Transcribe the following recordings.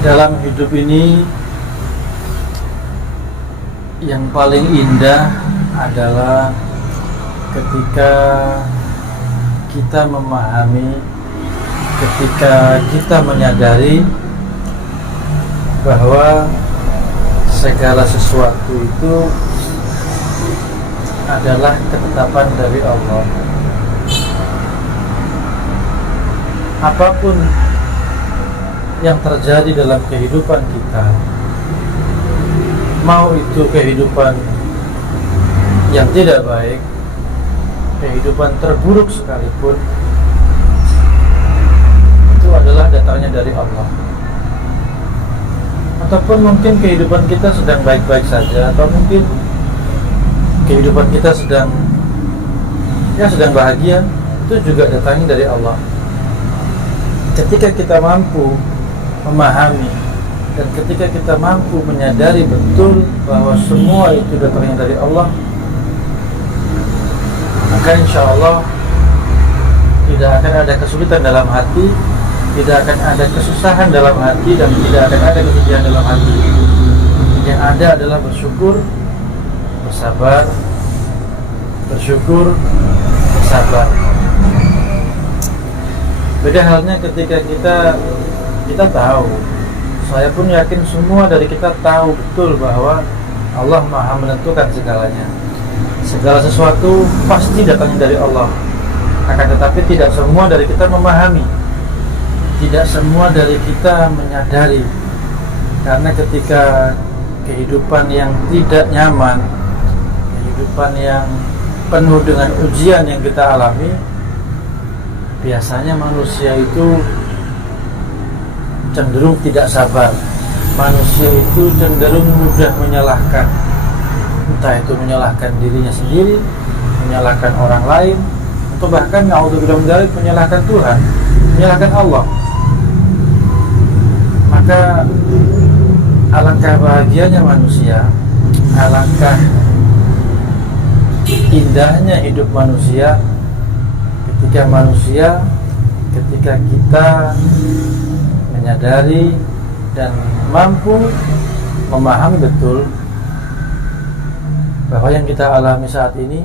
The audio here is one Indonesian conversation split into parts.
Dalam hidup ini yang paling indah adalah ketika kita memahami, ketika kita menyadari bahwa segala sesuatu itu adalah ketetapan dari Allah. Apapun yang terjadi dalam kehidupan kita, mau itu kehidupan yang tidak baik, kehidupan terburuk sekalipun, itu adalah datangnya dari Allah. Ataupun mungkin kehidupan kita sedang baik-baik saja, atau mungkin kehidupan kita sedang bahagia, itu juga datangnya dari Allah. Ketika kita mampu memahami dan ketika kita mampu menyadari betul bahwa semua itu datangnya dari Allah, maka insya Allah tidak akan ada kesulitan dalam hati, tidak akan ada kesusahan dalam hati, dan tidak akan ada kesedihan dalam hati. Yang ada adalah bersyukur, bersabar, bersyukur, bersabar. Beda halnya ketika kita tahu, saya pun yakin semua dari kita tahu betul bahwa Allah Maha menentukan segalanya. Segala sesuatu pasti datangnya dari Allah. Akan tetapi tidak semua dari kita memahami, tidak semua dari kita menyadari. Karena ketika kehidupan yang tidak nyaman, kehidupan yang penuh dengan ujian yang kita alami, biasanya manusia itu cenderung tidak sabar. Manusia itu cenderung mudah menyalahkan, entah itu menyalahkan dirinya sendiri, menyalahkan orang lain, atau bahkan naudzubillah min dzalik menyalahkan Tuhan, menyalahkan Allah. Maka alangkah bahagianya manusia, alangkah indahnya hidup manusia ketika kita menyadari dan mampu memahami betul bahwa yang kita alami saat ini,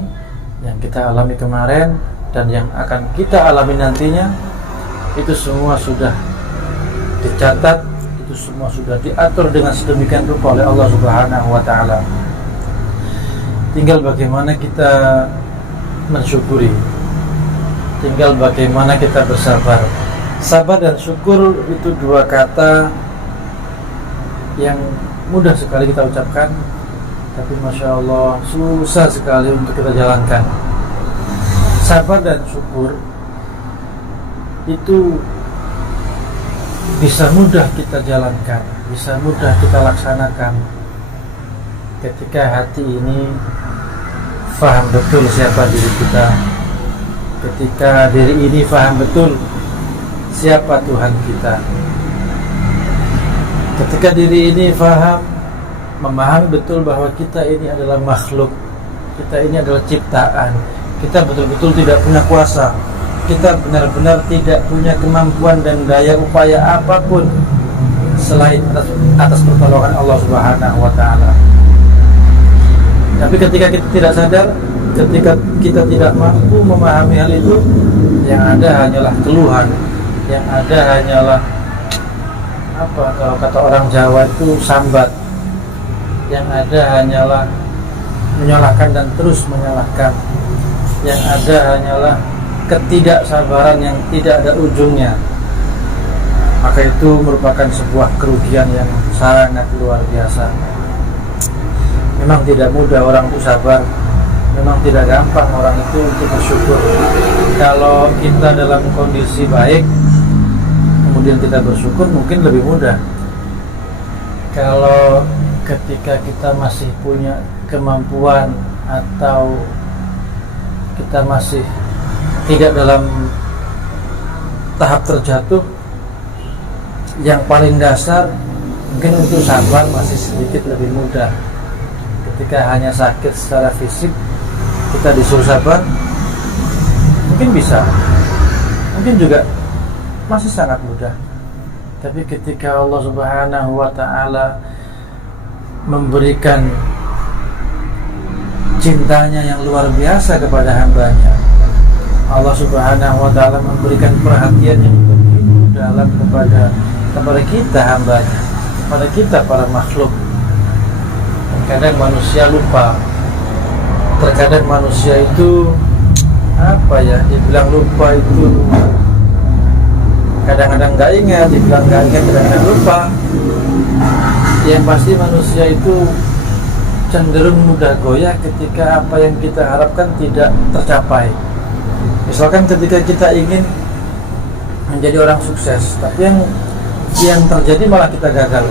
yang kita alami kemarin, dan yang akan kita alami nantinya, itu semua sudah dicatat, itu semua sudah diatur dengan sedemikian rupa oleh Allah Subhanahu wa Ta'ala. Tinggal bagaimana kita mensyukuri, tinggal bagaimana kita bersabar. Sabar dan syukur itu dua kata yang mudah sekali kita ucapkan, tapi Masya Allah susah sekali untuk kita jalankan. Sabar dan syukur itu bisa mudah kita jalankan, bisa mudah kita laksanakan ketika hati ini faham betul siapa diri kita, ketika diri ini faham betul siapa Tuhan kita, ketika diri ini faham, memahami betul bahwa kita ini adalah makhluk, kita ini adalah ciptaan, kita betul-betul tidak punya kuasa, kita benar-benar tidak punya kemampuan dan daya upaya apapun selain atas pertolongan Allah Subhanahu wa Ta'ala. Tapi ketika kita tidak sadar, ketika kita tidak mampu memahami hal itu, yang ada hanyalah keluhan, yang ada hanyalah kalau kata orang Jawa itu sambat, yang ada hanyalah menyalahkan dan terus menyalahkan, yang ada hanyalah ketidaksabaran yang tidak ada ujungnya. Maka itu merupakan sebuah kerugian yang sangat luar biasa. Memang tidak mudah orang itu sabar, memang tidak gampang orang itu untuk bersyukur. Kalau kita dalam kondisi baik, kemudian kita bersyukur, mungkin lebih mudah. Kalau ketika kita masih punya kemampuan atau kita masih tidak dalam tahap terjatuh, yang paling dasar mungkin untuk sabar masih sedikit lebih mudah. Ketika hanya sakit secara fisik, kita disuruh sabar, mungkin bisa, mungkin juga masih sangat mudah. Tapi ketika Allah Subhanahu wa Ta'ala memberikan cintanya yang luar biasa kepada hambanya, Allah Subhanahu wa Ta'ala memberikan perhatian yang begitu dalam kepada kita hambanya, kepada kita para makhluk. Kadang manusia lupa. Terkadang manusia itu dibilang lupa itu kadang-kadang nggak ingat, dibilang nggak ingat, kadang-kadang lupa. Yang pasti manusia itu cenderung mudah goyah ketika apa yang kita harapkan tidak tercapai. Misalkan ketika kita ingin menjadi orang sukses, tapi yang terjadi malah kita gagal.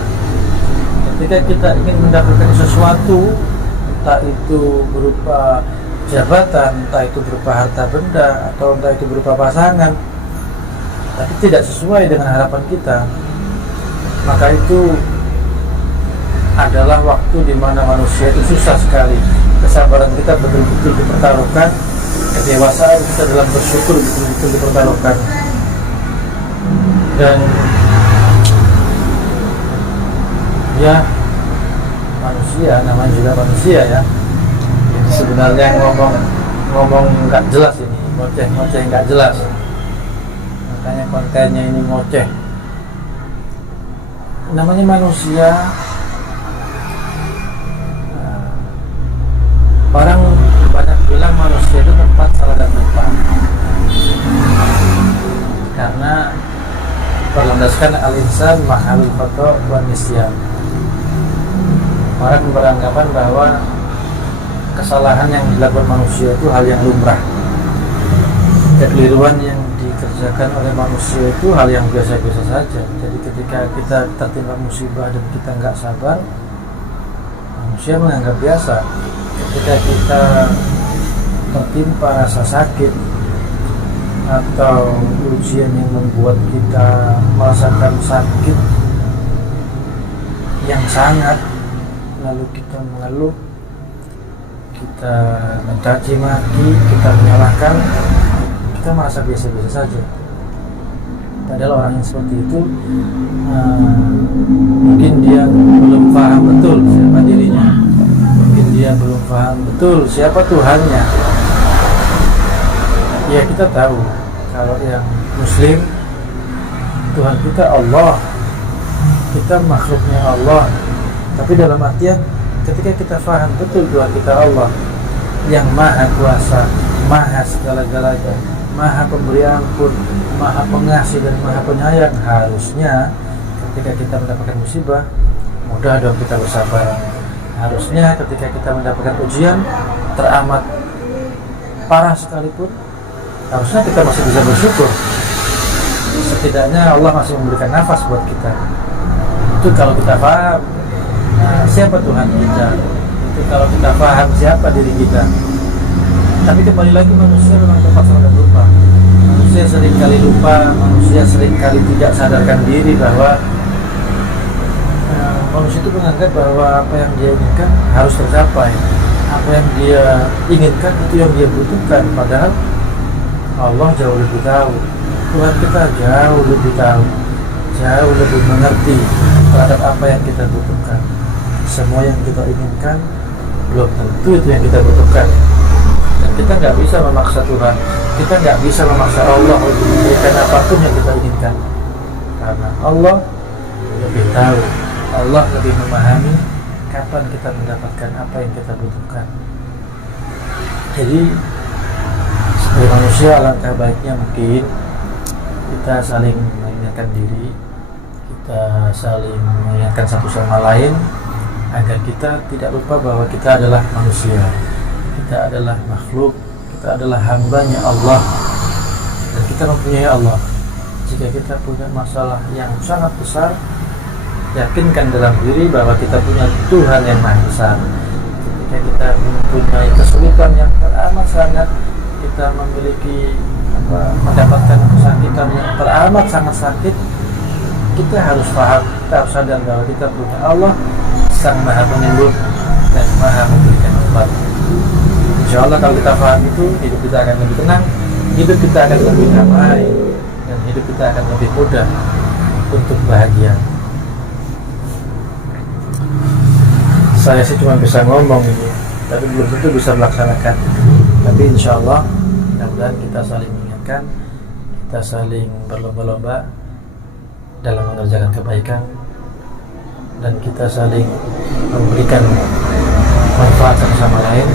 Ketika kita ingin mendapatkan sesuatu, entah itu berupa jabatan, entah itu berupa harta benda, atau entah itu berupa pasangan, tapi tidak sesuai dengan harapan kita, maka itu adalah waktu di mana manusia itu susah sekali. Kesabaran kita betul-betul dipertaruhkan, kedewasaan kita dalam bersyukur betul-betul dipertaruhkan. Dan ya, manusia namanya juga manusia ya. Ini sebenarnya ngomong nggak jelas ini, ngoceh nggak jelas. Makanya kontennya ini ngoceh. Namanya manusia. Orang banyak bilang manusia itu tempat salah dan lupa, karena berlandaskan al-insan mahalul khata' wa nisyan. Orang beranggapan bahwa kesalahan yang dilakukan manusia itu hal yang lumrah, kekeliruan yang dikerjakan oleh manusia itu hal yang biasa-biasa saja. Jadi ketika kita tertimpa musibah dan kita nggak sabar, manusia menganggap biasa. Ketika kita tertimpa rasa sakit atau ujian yang membuat kita merasakan sakit yang sangat, lalu kita mengeluh, kita mencaci maki, kita menyalahkan, kita merasa biasa-biasa saja. Padahal orang yang seperti itu mungkin dia belum paham betul siapa dirinya, mungkin dia belum paham betul siapa Tuhannya. Ya, kita tahu kalau yang Muslim, Tuhan kita Allah, kita makhluknya Allah. Tapi dalam artian ketika kita paham betul Tuhan kita Allah yang maha kuasa, maha segala-galanya, maha pemberi ampun, maha pengasih dan maha penyayang, harusnya ketika kita mendapatkan musibah mudah dong kita bersabar. Harusnya ketika kita mendapatkan ujian teramat parah sekalipun, harusnya kita masih bisa bersyukur. Setidaknya Allah masih memberikan nafas buat kita. Itu kalau kita paham siapa Tuhan kita, itu kalau kita paham siapa diri kita. Tapi kembali lagi, manusia memang tempat salah dan lupa. Manusia seringkali lupa, manusia seringkali tidak sadarkan diri bahwa manusia itu menganggap bahwa apa yang dia inginkan harus tercapai, apa yang dia inginkan itu yang dia butuhkan. Padahal Allah jauh lebih tahu, Tuhan kita jauh lebih tahu, jauh lebih mengerti terhadap apa yang kita butuhkan. Semua yang kita inginkan belum tentu itu yang kita butuhkan. Dan kita nggak bisa memaksa Tuhan, kita nggak bisa memaksa Allah untuk memberikan apapun yang kita inginkan, karena Allah lebih tahu, Allah lebih memahami kapan kita mendapatkan apa yang kita butuhkan. Jadi sebagai manusia, alangkah baiknya mungkin kita saling mengingatkan diri, kita saling mengingatkan satu sama lain, agar kita tidak lupa bahwa kita adalah manusia, kita adalah makhluk, kita adalah hambanya Allah, dan kita mempunyai Allah. Jika kita punya masalah yang sangat besar, yakinkan dalam diri bahwa kita punya Tuhan yang maha besar. Ketika kita mempunyai kesulitan yang teramat sangat, kita memiliki mendapatkan kesakitan yang teramat sangat sakit, kita harus paham, kita harus sadar bahwa kita punya Allah Sang Maha Penyembuh dan Maha Memberikan obat. Insya Allah kalau kita paham itu, hidup kita akan lebih tenang, hidup kita akan lebih damai, dan hidup kita akan lebih mudah. untuk bahagia. Saya sih cuma bisa ngomong ini, tapi belum tentu bisa melaksanakan. Tapi insya Allah mudah-mudahan kita saling mengingatkan, kita saling berlomba-lomba dalam mengerjakan kebaikan, dan kita saling memberikan manfaat satu sama lain.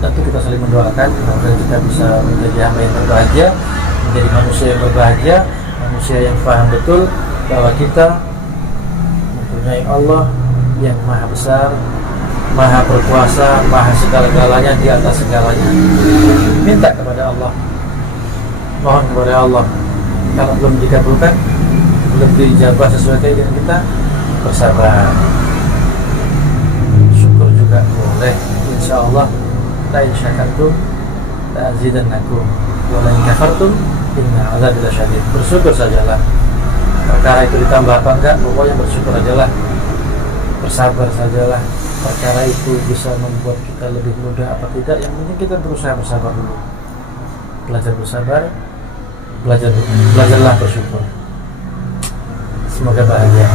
Tentu kita saling mendoakan agar kita bisa menjadi hamba yang berbahagia, menjadi manusia yang berbahagia, manusia yang paham betul bahwa kita mempunyai Allah yang maha besar, maha berkuasa, maha segala-galanya, di atas segalanya. Minta kepada Allah, mohon kepada Allah. Kalau belum dikabulkan, belum dijabah sesuai keinginan kita, bersabar, syukur juga boleh. Insya Allah la in syakartum la azidannakum wa la in kafartum inna azabi lasyadid. Bersyukur sajalah. Perkara itu ditambah apa enggak, pokoknya bersyukur ajalah, bersabar sajalah. Perkara itu bisa membuat kita lebih mudah apa tidak, yang penting kita berusaha bersabar dulu. Belajar bersabar, belajarlah bersyukur. Semoga bahagia.